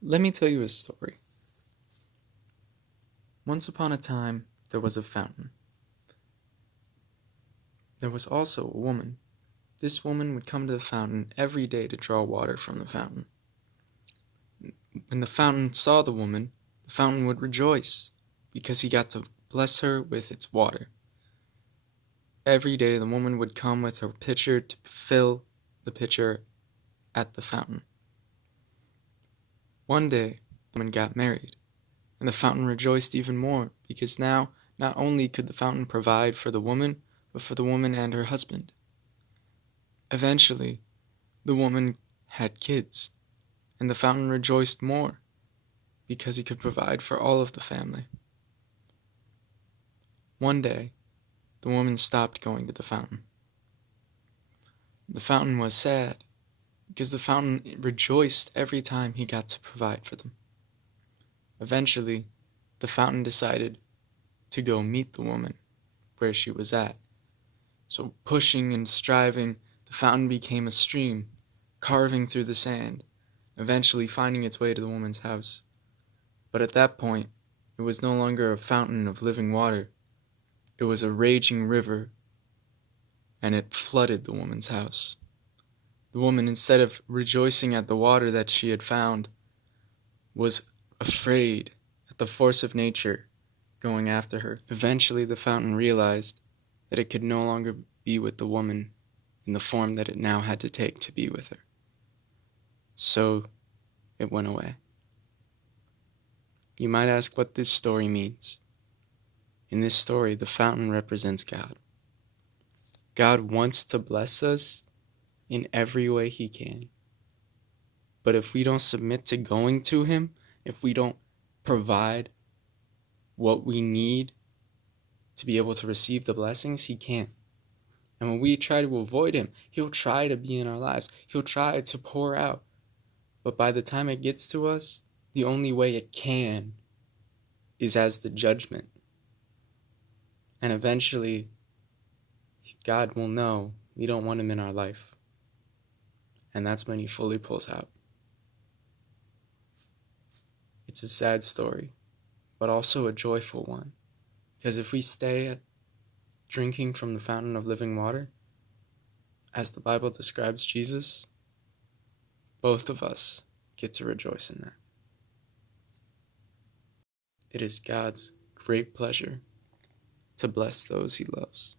Let me tell you a story. Once upon a time, there was a fountain. There was also a woman. This woman would come to the fountain every day to draw water from the fountain. When the fountain saw the fountain would rejoice because he got to bless her with its water. Every day, the woman would come with her pitcher to fill the pitcher at the fountain. One day, the woman got married, and the fountain rejoiced even more because now not only could the fountain provide for the woman, but for the woman and her husband. Eventually, the woman had kids, and the fountain rejoiced more because he could provide for all of the family. One day, the woman stopped going to the fountain. The fountain was sad because the fountain rejoiced every time he got to provide for them. Eventually, the fountain decided to go meet the woman where she was at. So pushing and striving, the fountain became a stream, carving through the sand, eventually finding its way to the woman's house. But at that point, it was no longer a fountain of living water. It was a raging river, and it flooded the woman's house. The woman, instead of rejoicing at the water that she had found, was afraid at the force of nature going after her. Eventually, the fountain realized that it could no longer be with the woman in the form that it now had to take to be with her. So, it went away. You might ask what this story means. In this story, the fountain represents God. God wants to bless us in every way He can. But if we don't submit to going to Him, if we don't provide what we need to be able to receive the blessings, He can't. And when we try to avoid Him, He'll try to be in our lives. He'll try to pour out. But by the time it gets to us, the only way it can is as the judgment. And eventually, God will know we don't want Him in our life. And that's when He fully pulls out. It's a sad story, but also a joyful one. Because if we stay drinking from the fountain of living water, as the Bible describes Jesus, both of us get to rejoice in that. It is God's great pleasure to bless those He loves.